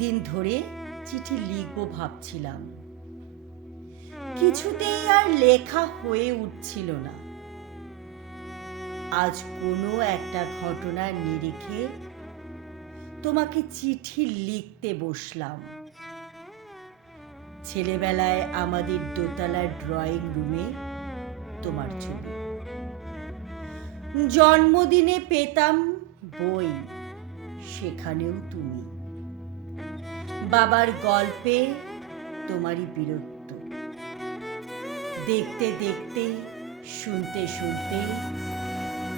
দিন ধরে চিঠি লিখব ভাবছিলাম, কিছুতেই আর লেখা হয়ে উঠছিল না। আজ কোনো একটা ঘটনার নিরিখে তোমাকে চিঠি লিখতে বসলাম। ছেলেবেলায় আমাদের দোতলার ড্রয়িং রুমে তোমার ছবি, জন্মদিনে পেতাম বই, সেখানেও তুমি। বাবার গল্পে তোমারই বীরত্ব, দেখতে দেখতে শুনতে শুনতে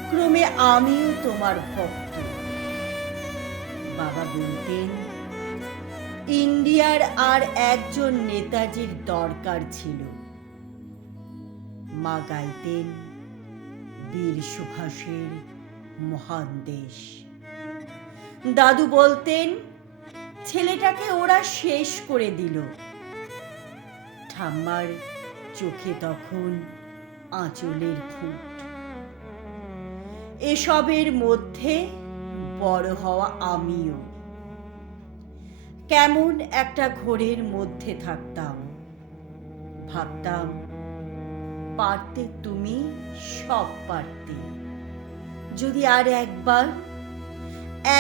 ক্রমে আমিও তোমার ভক্ত। বাবা বলতেন ইন্ডিয়ার আর একজন নেতাজির দরকার ছিল। মা গাইতেন বীর সুভাষের মহান দেশ। দাদু বলতেন ছেলেটাকে ওরা শেষ করে দিল। ঠাম্মার চোখে তখন আঁচলের ফুট। এসবের মধ্যে বড় হওয়া আমিও কেমন একটা ঘোরের মধ্যে থাকতাম। ভাবতাম পারতে তুমি, সব পারতে, যদি আর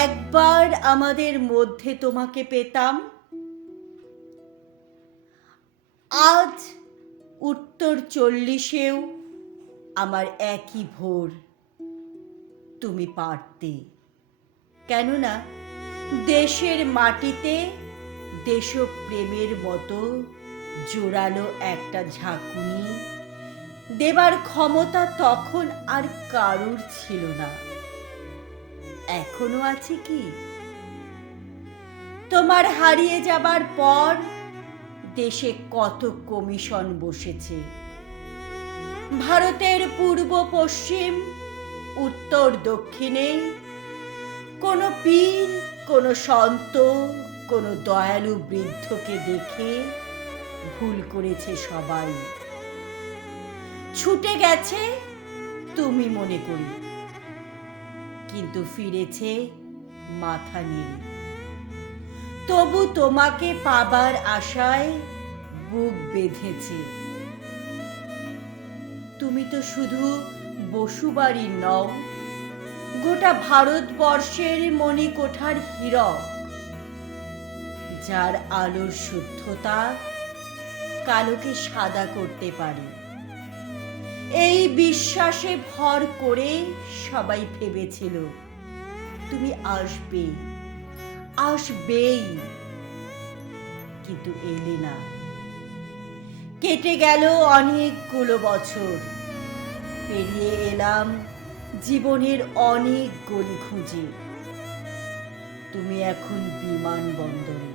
একবার আমাদের মধ্যে তোমাকে পেতাম। আজ উত্তর 40-এও আমার একই ভোর, তুমি পারতে। কেননা দেশের মাটিতে দেশপ্রেমের মতো জোরালো একটা ঝাঁকুনি দেবার ক্ষমতা তখন আর কারুর ছিল না। এখনো আছে কি? তোমার হারিয়ে যাবার পর দেশে কত কমিশন বসেছে। ভারতের পূর্ব পশ্চিম, উত্তর দক্ষিণে কোনো পীর, কোনো সন্ত, কোনো দয়ালু বৃদ্ধকে দেখে ভুল করেছে সবাই। ছুটে গেছে তুমি মনে করি, কিন্তু ফিরেছে মাথা নেড়ে। তবু তোমাকে পাবার আশায় বুক বেঁধেছে। তুমি তো শুধু বসুবাড়ির নও, গোটা ভারতবর্ষের মণিকোঠার হীরক, যার আলোর শুদ্ধতা কালোকে সাদা করতে পারে। এই বিশ্বাসে ভর করে সবাই ভেবেছিল তুমি আসবেই, কিন্তু এলে না। কেটে গেল অনেকগুলো বছর, পেরিয়ে এলাম জীবনের অনেক গলি খুঁজে। তুমি এখন বিমানবন্দরে,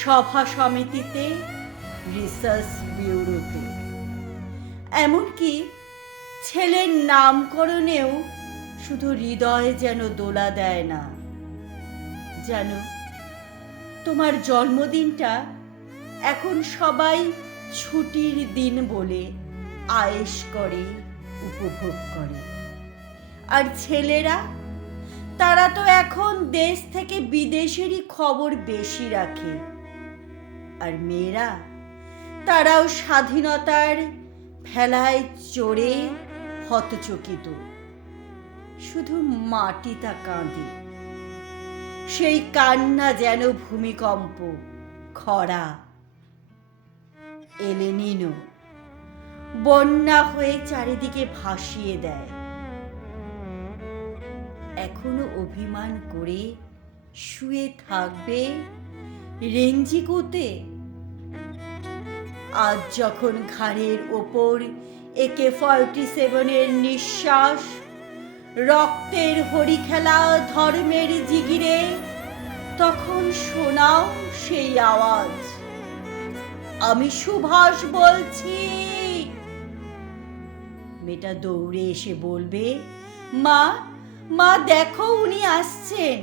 সভা সমিতিতে, রিসার্চ ব্যুরোতে, এমনকি ছেলের নামকরণেও শুধু হৃদয় যেন দোলা দেয় না। জানো, তোমার জন্মদিনটা এখন সবাই ছুটির দিন বলে আয়েশ করে, উপভোগ করে। আর ছেলেরা, তারা তো এখন দেশ থেকে বিদেশেরই খবর বেশি রাখে। আর মেয়েরা, তারাও স্বাধীনতার ভেলায় চড়ে হতচকিত। শুধু মাটিটা কাঁদে, সেই কান্না যেন ভূমিকম্প, খরা, এলেনিনো, বন্যা হয়ে চারিদিকে ভাসিয়ে দেয়। এখনো অভিমান করে শুয়ে থাকবে রেঞ্জিকোতে? আজ যখন ঘাড়ের ওপর AK-47 নিঃশ্বাস, রক্তের হরিখেলা ধর্মের জিগিরে, তখন শোনাও সেই আওয়াজ, আমি সুভাষ বলছি। মেয়েটা দৌড়ে এসে বলবে, মা মা দেখো উনি আসছেন।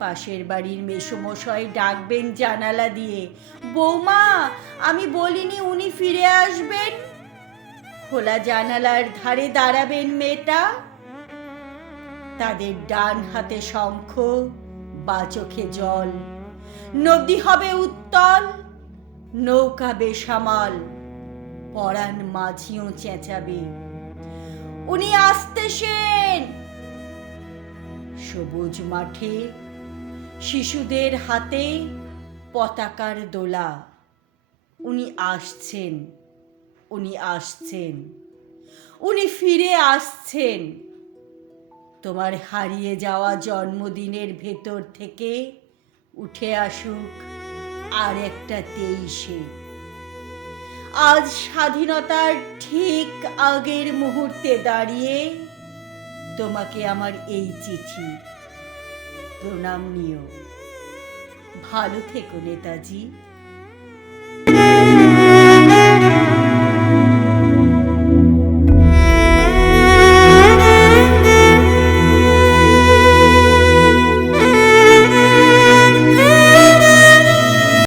পাশের বাড়ির মেসোমশাই ডাকবেন জানালা দিয়ে, বৌমা আমি বলিনি উনি ফিরে আসবেন? খোলা জানালার ধারে দাঁড়াবেন মেয়েটা, তাদের ডান হাতে শঙ্খ, বা চোখে জল, নদী হবে উত্তল, নৌকা বেসামাল, পরাণ মাঝিও চেঁচাবে, উনি আসতেছেন। সবুজ মাঠে শিশুদের হাতে পতাকার দোলা, উনি আসছেন, উনি আসছেন, উনি ফিরে আসছেন। তোমার হারিয়ে যাওয়া জন্মদিনের ভেতর থেকে উঠে আসুক আর একটা 23-এ। আজ স্বাধীনতার ঠিক আগের মুহূর্তে দাঁড়িয়ে তোমাকে আমার এই চিঠি। প্রণাম নিও। ভালো থেকো নেতাজি।